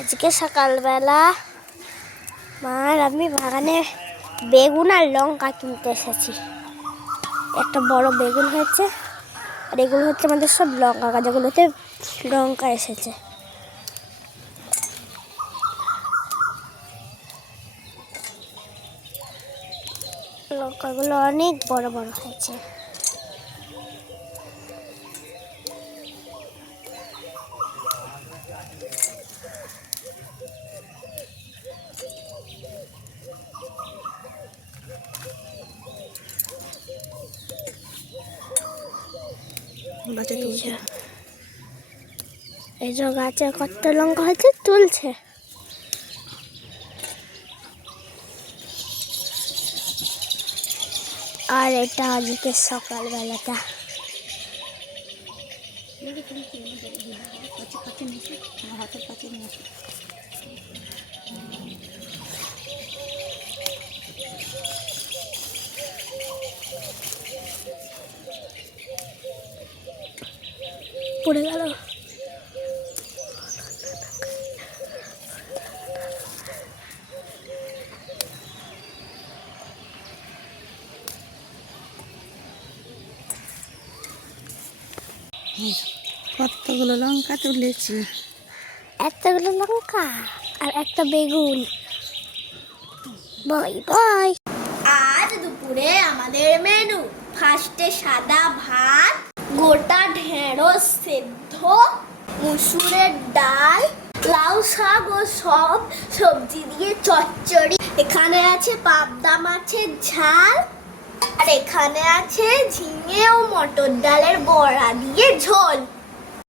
আজকে সকালবেলা মার আমি বাগানে বেগুন আর লঙ্কা কিনতে এসেছি। একটা বড় বেগুন হয়েছে আর এগুলো হচ্ছে আমাদের সব লঙ্কা গাছ, যেগুলোতে লঙ্কা এসেছে। লঙ্কাগুলো অনেক বড় বড় হয়েছে। এই যে গাছে কত লঙ্কা হয়েছে তুলছে। আর এটা আজকে সকালবেলাটা। পড়ে গেল। কতগুলো লঙ্কা তুলেছি। এতগুলো লঙ্কা আর একটা বেগুন। Bye bye. আজ দুপুরে আমাদের মেনু ফার্স্টে সাদা ভাত, গোটা ঢেঁড়স সেদ্ধ, মুসুরের ডাল, লাউ শাক ও সব সবজি দিয়ে চচ্চড়ি। এখানে আছে পাবদা মাছের ঝাল আর এখানে আছে ঝিঙে ও মটর ডালের বড়া দিয়ে ঝোল।